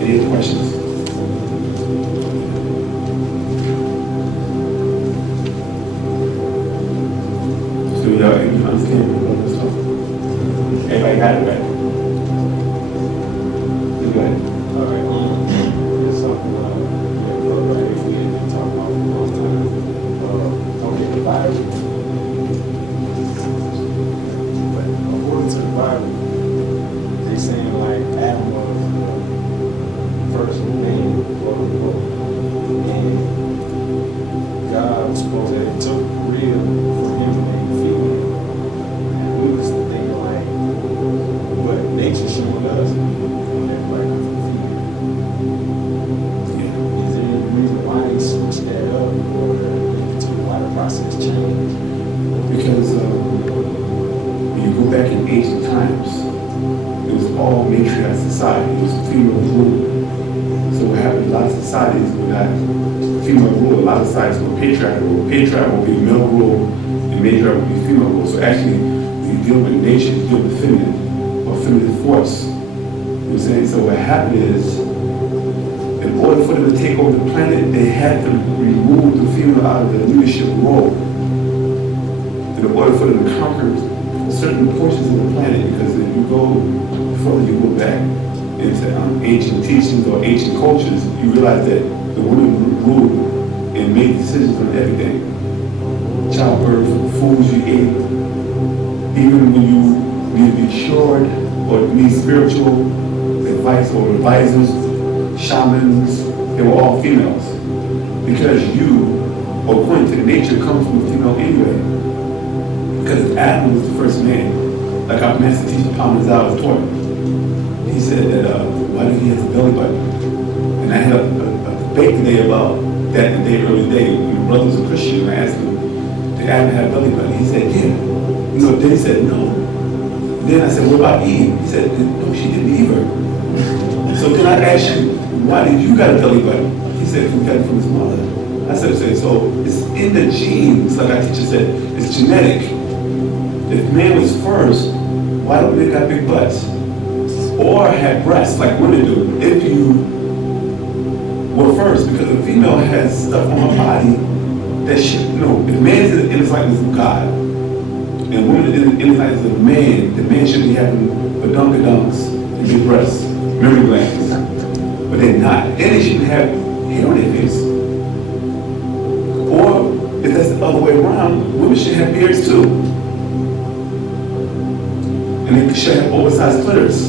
Any other questions? So y'all understand what I'm talking? Everybody got it right? You got it. All right. It's something if we had been talking about for a long time. Okay, the Bible. But according to the Bible, they saying like Adam was the first man, quote unquote, and God was supposed to have took real from him and made female. And we was thinking like, what nature showing us, that like female. Is there any reason why they switched that up, or why the process changed? Because when you go back in ancient times, it was all matriarch society. It was female rule. So what happened? A lot of societies were not female rule. A lot of societies were patriarchal rule. Patriarch would be male rule, and matriarch would be female rule. So actually, when you deal with nature, you deal with feminine or feminine force. You know what I'm saying? So what happened is, in order for them to take over the planet, they had to remove the female out of the leadership role. In order for them to conquer certain portions of the planet, because if you go further, you go back into ancient teachings or ancient cultures, you realize that the women ruled and made decisions on everything. Childbirth, foods you ate, even when you need to be cured or need spiritual advice or advisors, shamans, they were all females. Because you, according to nature, comes from a female anyway. Because Adam was the first man, like our master teacher Parmesan was taught. He said that, why did he have a belly button? And I had a debate today about that in the early day. When the brother was a Christian, I asked him, did Adam have a belly button? He said, yeah. Then he said, no. Then I said, what about Eve? He said, no, she didn't either. So then I asked you, why did you got a belly button? He said, he got it from his mother. I said, so it's in the genes, like our teacher said, it's genetic. If man was first, why don't men got big butts? Or had breasts like women do, if you were first, because a female has stuff on her body that she, if man's in his likeness of God, and women in his likeness of man, the man should be having badunkadunks and big breasts, memory glands, but they're not. And they shouldn't have hair on their face. Or, if that's the other way around, women should have beards too. And they should have oversized clitoris,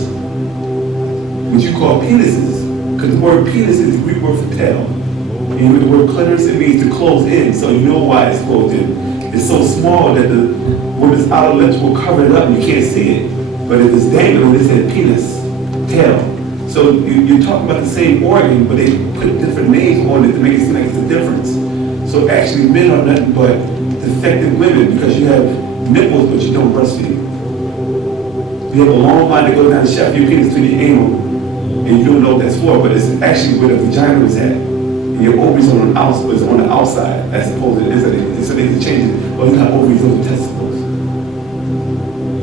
which you call penises, because the word penis is the Greek word for tail. And with the word clitoris, it means to close in, so you know why it's closed in. It's so small that the woman's outer lips will cover it up and you can't see it. But if it's dangling, they said penis, tail. So you're talking about the same organ, but they put different names on it to make it seem like it's a difference. So actually, men are nothing but defective women, because you have nipples, but you don't breastfeed. You have a long line to go down the shaft of your penis to your anal, and you don't know what that's for, but it's actually where the vagina is at. And your ovaries are on the outside, as opposed to the inside. So they can change it. Well, you got ovaries, those are testicles.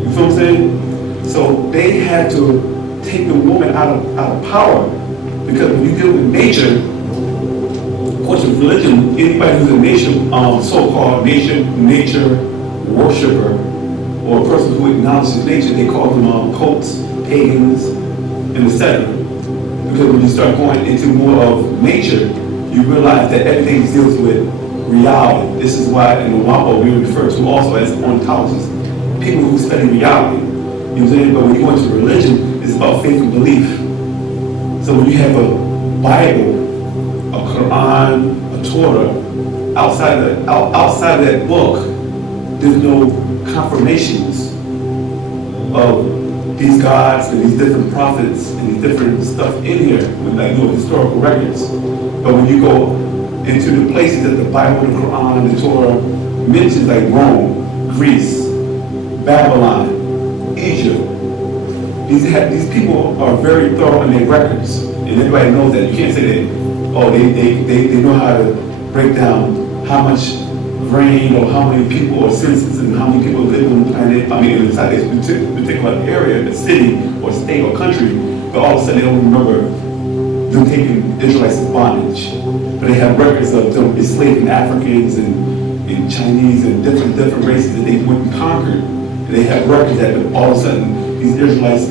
You feel what I'm saying? So they had to take the woman out of power, because when you deal with nature, of course, with religion, anybody who's a so-called nature worshiper, or a person who acknowledges nature, they call them cults, pagans, and etc. Because when you start going into more of nature, you realize that everything deals with reality. This is why in Wu-nuwaupu we refer to also as ontologists, people who study reality. You know what I'm saying? But when you go into religion, it's about faith and belief. So when you have a Bible, a Quran, a Torah, outside of that book, there's no confirmations of these gods and these different prophets and these different stuff in here with historical records. But when you go into the places that the Bible, the Quran, the Torah mentions, like Rome, Greece, Babylon, Egypt, these people are very thorough in their records, and everybody knows that. You can't say that, they know how to break down how much rain or how many people or census and how many people live on the planet, inside this particular area, a city or state or country, but all of a sudden they don't remember them taking Israelites as bondage. But they have records of them enslaving Africans and Chinese and different races that they went and conquered. And they have records that all of a sudden these Israelites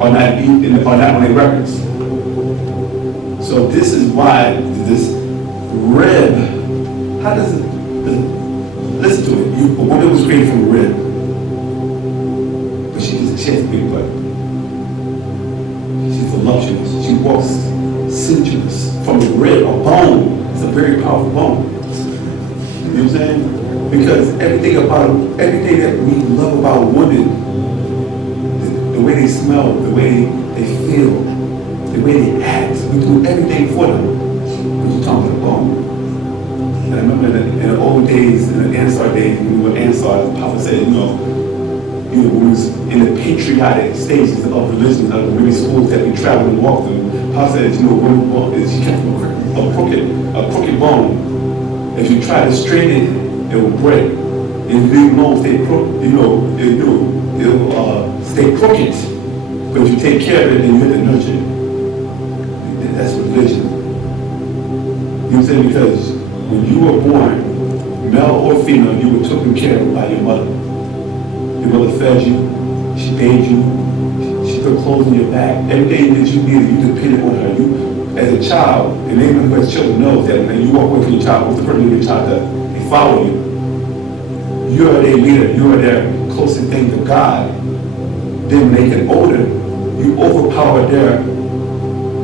are not on their records. So this is why this rib, how does it, listen to it. A woman was created from a rib. But she has a big butt. She's voluptuous. She walks sensuous from a rib, a bone. It's a very powerful bone. You know what I'm saying? Because everything that we love about women, the way they smell, the way they feel, the way they act, we do everything for them. But you're talking about a bone. And I remember in the old days, in the Ansar days, when we were Ansar, Papa said, you know, when we was in the patriotic stages of religion, of the many schools that we traveled and walked through, Papa said, you know, when she kept a crooked bone. If you try to straighten it, it will break. And if you leave it alone, stay crooked, it'll stay crooked. But if you take care of it, then you have to nurture it. That's religion. You know what I'm saying? Because when you were born, male or female, you were taken care of by your mother. Your mother fed you, she bathed you, she put clothes on your back. Everything that you needed, you depended on her. You, as a child, and anyone who has children knows that when you walk away from your child, what's the purpose of your child does? They follow you. You are their leader, you are their closest thing to God. Then when they get older, you overpower their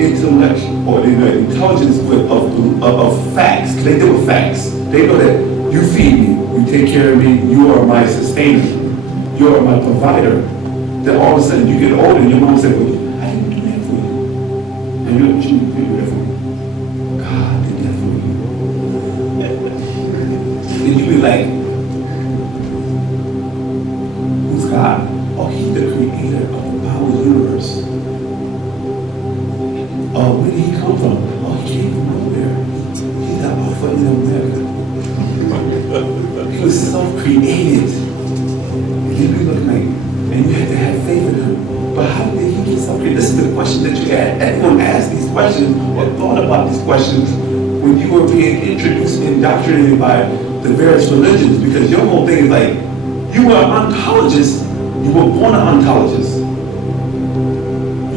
intellect or their intelligence of facts. They deal with facts. They know that you feed me, you take care of me, you are my sustainer, you are my provider. Then all of a sudden you get older and your mom says, well, I didn't do that for you. And you know what you do that for me? God did that for you. And you be like, who's God? Oh, he's the creator of our universe. Oh, where did he come from? Oh, he came from nowhere. He's not Alpha and Omega. He was self-created. And you be looking like, and you have to have faith in him. But how did he get self-created? This is the question that you had. Everyone asked these questions or thought about these questions when you were being introduced and indoctrinated by the various religions, because your whole thing is like, you were an ontologist, you were born an ontologist.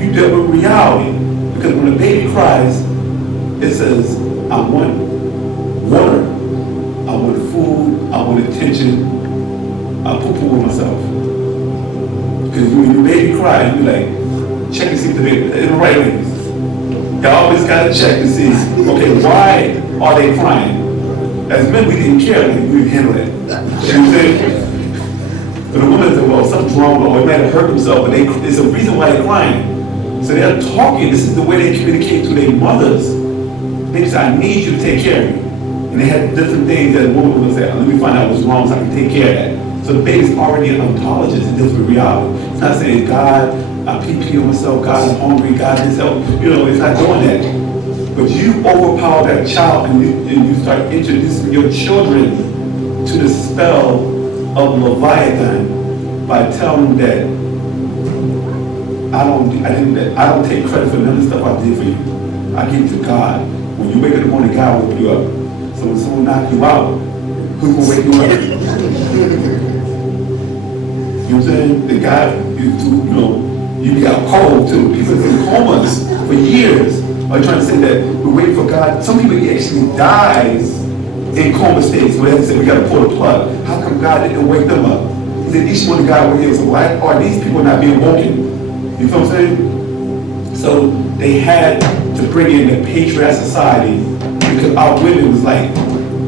You dealt with reality. Because when a baby cries, it says, I want water, I want food, I want attention, I poo-poo with myself. Because when your baby cries, you be like, check and see if the baby in the right ways. You always gotta check to see, okay, why are they crying? As men, we didn't care, we didn't handle it. You know what I'm saying? But the woman said, well, something's wrong, or they might have hurt themselves, but there's a reason why they're crying. So they're talking, this is the way they communicate to their mothers. They say, I need you to take care of me. And they had different things that a woman would say, let me find out what's wrong so I can take care of that. So the baby's already an ontologist, it deals with reality. It's not saying, God, I pee on myself, God, I'm hungry, God, this help. You know, it's not doing that. But you overpower that child and you start introducing your children to the spell of Leviathan by telling them that I don't take credit for none of the stuff I did for you. I give it to God. When you wake up in the morning, God will wake you up. So when someone knocks you out, who's gonna wake you up? You know what I'm saying? The God, you got cold too. People in comas for years are trying to say that we're waiting for God. Some people actually dies in coma states where they say we gotta pull the plug. How come God didn't wake them up? He said each one of God woke up. So why are these people not being woken? You know what I'm saying? So they had to bring in the patriarch society because our women was like,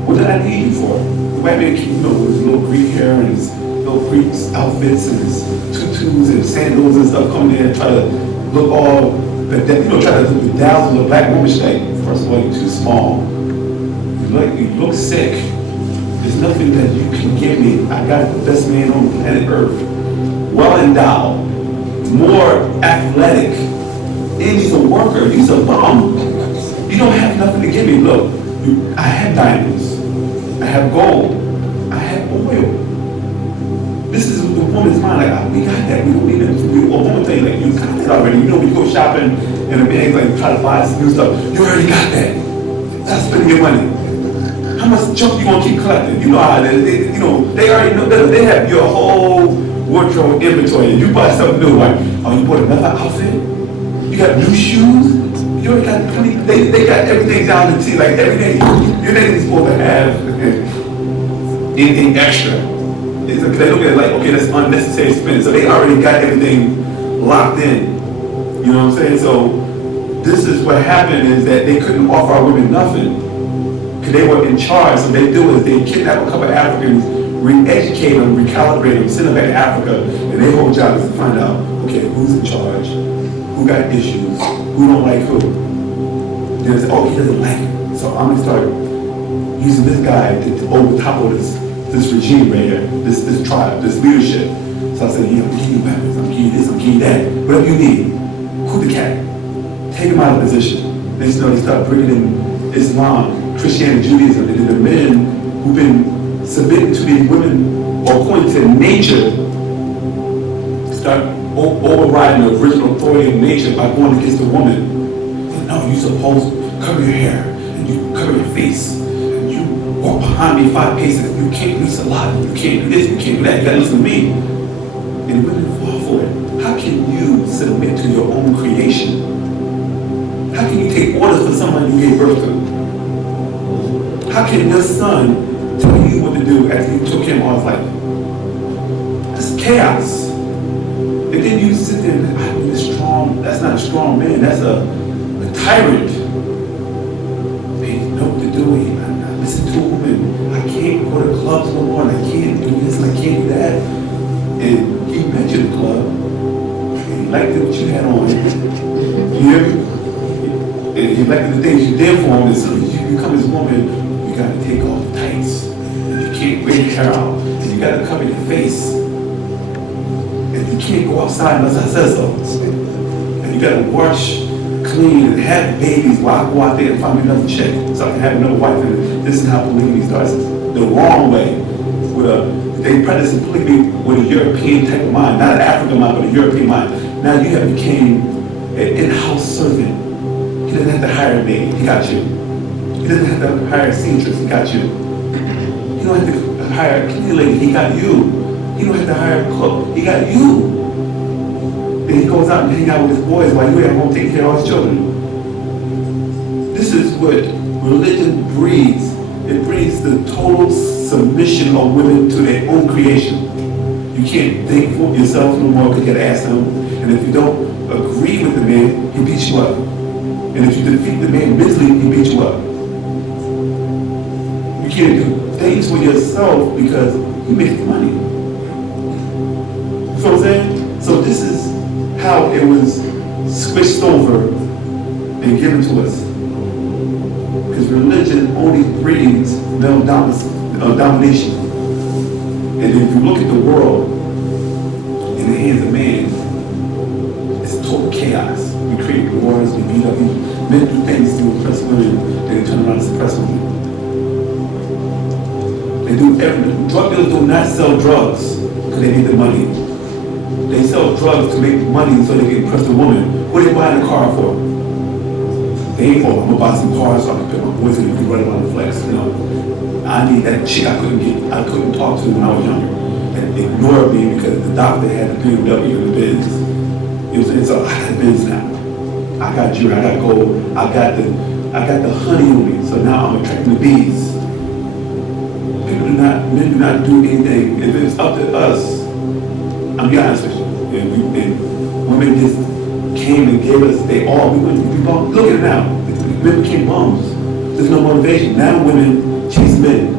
what did I need you for? The white man, with his little Greek hair and his little Greek outfits and his tutus and sandals and stuff coming in and try to look all, try to bedazzle a black woman. She's like, first of all, you're too small. You look sick. There's nothing that you can give me. I got the best man on planet Earth. Well endowed. More athletic, and he's a worker, he's a bum. You don't have nothing to give me. Look, I have diamonds, I have gold, I have oil. This is the woman's mind, like, oh, we got that. We don't need it. A woman thing, like, you got that already. You know, we go shopping and a man's like, try to buy some new stuff. You already got that. Stop spending your money. How much junk you gonna keep collecting? You know how they already know better. They have your whole wardrobe inventory. And you buy something new, like, oh, you bought another outfit? You got new shoes? You already got 20, they got everything down to T, like every day. You're not even supposed to have anything extra. They look at it like, okay, that's unnecessary spending. So they already got everything locked in. You know what I'm saying? So this is what happened is that they couldn't offer our women nothing. Because they were in charge. So what they do is they kidnap a couple of Africans, re-educate them, recalibrate them, send them back to Africa, and their whole job is to find out, okay, who's in charge, who got issues, who don't like who. Then they say, oh, he doesn't like it. So I'm gonna start using this guy to overtopple this regime right here, this tribe, this leadership. So I said, yeah, I'm giving you weapons, I'm giving you this, I'm giving you that. Whatever you need, coup the cat. Take them out of position. They start bringing in Islam, Christianity, Judaism, and then the men who've been submitting to these women, or according to nature, start overriding the original authority of nature by going against the woman. No, you're supposed to cover your hair, and you cover your face, and you walk behind me 5 paces. You can't reach a lot, you can't do this, you can't do that, you gotta listen to me. And women fall for it. How can you submit to your own creation? How can you take orders for someone you gave birth to? How can your son tell you what to do after you took him all his life? That's chaos. And then you sit there and I'm strong. That's not a strong man. That's a tyrant. They know what to do. I listen to him and I can't go to clubs no more. And I can't do this and I can't do that. And he met you at the club. And he liked what you had on. You hear me? And he liked the things you did for him. And so you become his woman, you gotta take off the tights. And you can't wear your hair out. And you gotta cover your face. And you can't go outside unless I said so. And you gotta wash, clean, and have babies while I go out there and find me another chick. So I can have another wife. And this is how polygamy starts. The wrong way. They practice polygamy with a European type of mind. Not an African mind, but a European mind. Now you have became an in-house servant. He doesn't have to hire a maid, he got you. He doesn't have to hire a seamstress, he got you. He don't have to hire a cleaning lady, he got you. He don't have to hire a cook, he got you. Then he goes out and hang out with his boys while you at home taking care of all his children. This is what religion breeds. It breeds the total submission of women to their own creation. You can't think for yourself no more because you gotta ask him. And if you don't agree with the man, he beats you up. And if you defeat the man mentally, he beats you up. You can't do things for yourself because you make the money. You know what I'm saying? So this is how it was switched over and given to us. Because religion only breeds male domination. And if you look at the world in the hands of man, it's total chaos. We create wars, we beat up, men do things to oppress women, then they turn around and suppress women. They do everything. Drug dealers do not sell drugs because they need the money. They sell drugs to make money so they can impress the woman. What are they buying a car for? They ain't, oh, I'm gonna buy some cars so I can pick my boys and we can run around the flex. You know, I need that chick I couldn't talk to when I was younger. That ignored me because the doctor had the BMW in the Benz. You know what I'm saying? So I got the Benz now. I got jewelry, I got gold, I got the honey on me, so now I'm attracting the bees. Men do not do anything. If it's up to us, I'm be honest with you, and women just came and gave us, we look at it now, men became bums. There's no motivation. Now women chase men.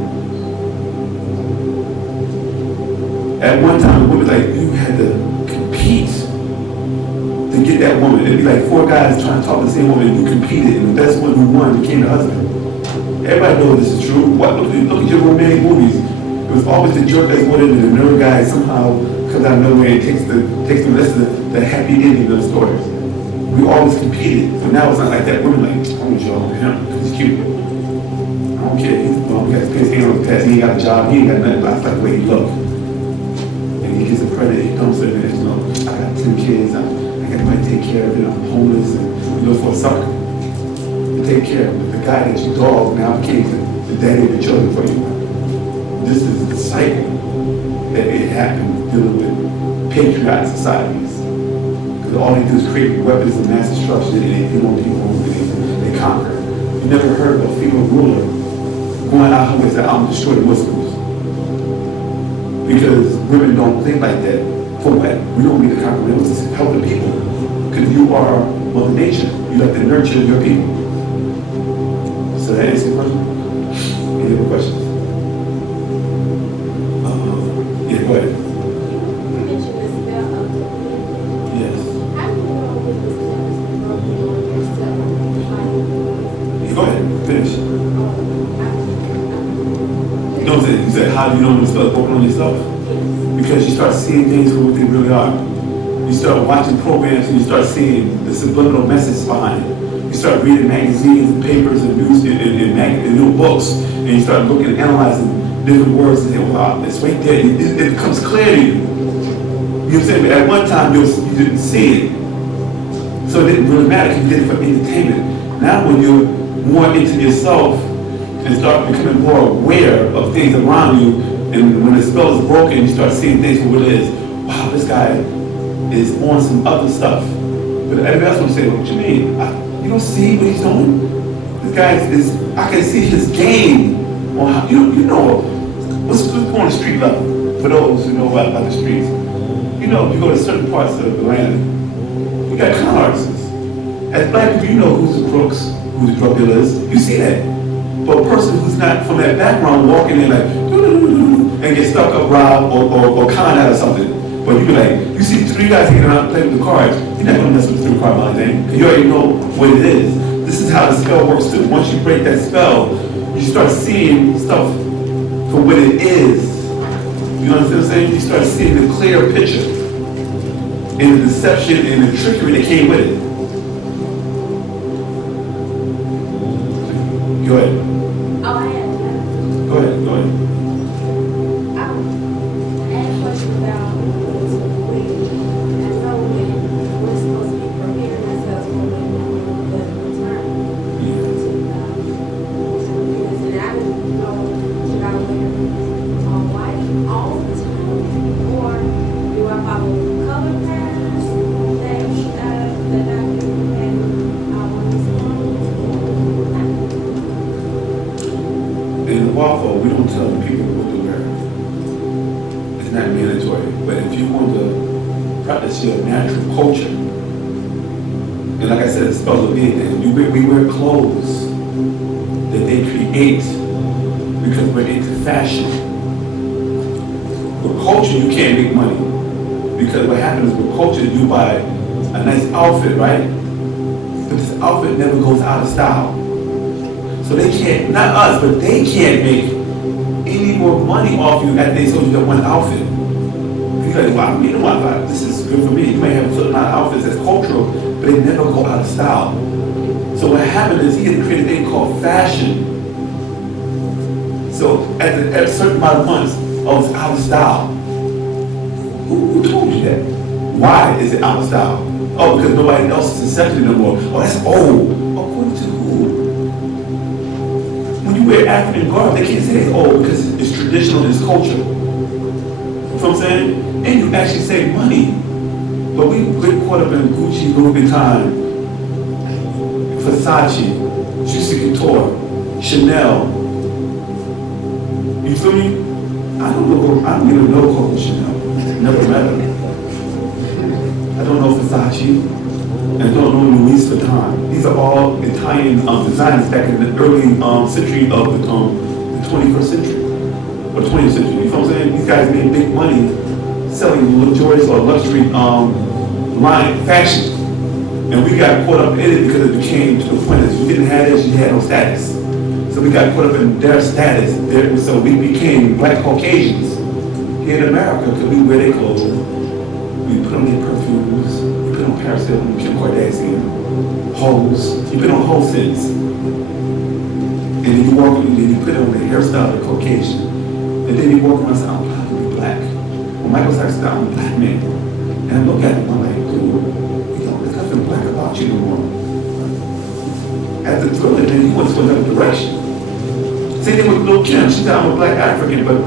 At one time, women like, you had to compete to get that woman. It'd be like 4 guys trying to talk to the same woman, and you competed, and the best one who won became the husband. Everybody knows this is true. Look at your romantic movies. It was always the jerk that's wanted, and the nerd guy somehow comes out of nowhere and takes the rest of the happy ending of the stories. We always competed, but now it's not like that. Women like, I want y'all with him because he's cute. I don't care. He got his pants, he ain't got his pants, he ain't got a job, he ain't got nothing. But I like the way he look. And he gets a credit, he comes to it, you know, I got 10 kids, I got to take care of it, I'm homeless, and you know, for a sucker. You take care of it. The guy that you dog now became the daddy of the children for you. This is the cycle that it happened dealing with patriarch societies. Because all they do is create weapons of mass destruction and they hit on people and they conquer. You never heard of a female ruler going out and say, I'm destroying Muslims. Because women don't think like that. For what? We don't need to conquer them, it's to help the people. Because you are Mother Nature. You have to nurture your people. So that answers your question? Any other questions? Yeah, go ahead. You mentioned the spell of the wind. Yes. How do you know when the spell has been broken on yourself? Yeah, go ahead, finish. You know what I'm saying? You said, how do you know when the spell is broken on yourself? Because you start seeing things for what they really are. You start watching programs and you start seeing the subliminal message behind it. You start reading magazines and papers and news and new books, and you start looking and analyzing different words and say, wow, it's right there. It becomes clear to you. You know what I'm saying? But at one time, you didn't see it. So it didn't really matter because you did it for entertainment. Now when you're more into yourself and start becoming more aware of things around you, and when the spell is broken, you start seeing things for what it is. Wow, this guy is on some other stuff. But everybody else will say, what you mean? You don't see what he's doing? This guy is, I can see his game on how, you know, let's go on the street level, for those who know about the streets. You know, you go to certain parts of the land, you got con artists. As black people, you know who's the crooks, who the drug dealers, you see that. But a person who's not from that background walking in like, and get stuck up, robbed, or con out or something. But you be like, you see 3 guys hanging around playing with the cards, you're not going to mess with the 3 card money thing, because you already know what it is. This is how the spell works too. Once you break that spell, you start seeing stuff for what it is. You understand what I'm saying? You start seeing the clear picture, and the deception and the trickery that came with it. Go ahead. Oh, I had Go ahead. I had a question about the wind. I know when we're supposed to be preparing ourselves for when the return to this. And I didn't know, should I wear white all the time? Or do I follow color patterns that I do and I want to In the Wu-Nuwaupu, we don't tell the people what to wear. It's not mandatory. But if you want to practice your natural culture, and like I said, it's spells of being, and we wear clothes that they create because we're into fashion. With culture, you can't make money. Because what happens with culture, you buy a nice outfit, right? But this outfit never goes out of style. So they can't, not us, but they can't make any more money off you after they sold you that one outfit. You're like, wow, you know what, this is good for me. You may have a certain amount of outfits that's cultural, but they never go out of style. So what happened is he had to create a thing called fashion. So at a certain amount of months, oh, it's out of style. Who told you that? Why is it out of style? Oh, because nobody else is accepting it no more. Oh, that's old. According to who? When you wear African garb, they can't say it's old because it's traditional, it's culture. You know what I'm saying? And you actually save money. But we get caught up in Gucci, Louis Vuitton, Versace, Juicy Couture, Chanel. You feel me? I don't even know Coco Chanel. Never met her. I don't know Versace. And I don't know Louis Vuitton. These are all Italian designers back in the early century of the 21st century. Or 20th century. You know what I'm saying? These guys made big money selling luxurious or luxury line fashion. And we got caught up in it because it became to the point that you didn't have this, you had no status. So we got caught up in their status. So we became black Caucasians here in America because we wear their clothes. We put on their perfumes. We put on Paris Hilton, Kim Kardashian, hoes. You put on whole scents. And then you walk, and then you put on the hairstyle of the Caucasian. And then you walk around and say, I'm proud to be black. when Michael starts to I'm a black man. And I look at him, I'm like, dude, there's nothing black about you no more. At the Thriller, then he went to another direction. Same thing with Lil Kim. She said, I'm a black African, but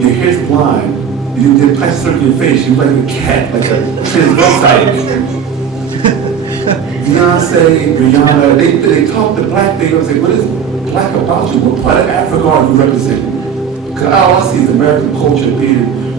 your hair's blind. You did plastic surgery in your face. You look like a cat, like a transvestite. Beyonce, Rihanna, they talk to black people and say, what is black about you? What part of Africa are you representing? Because all I see is American culture being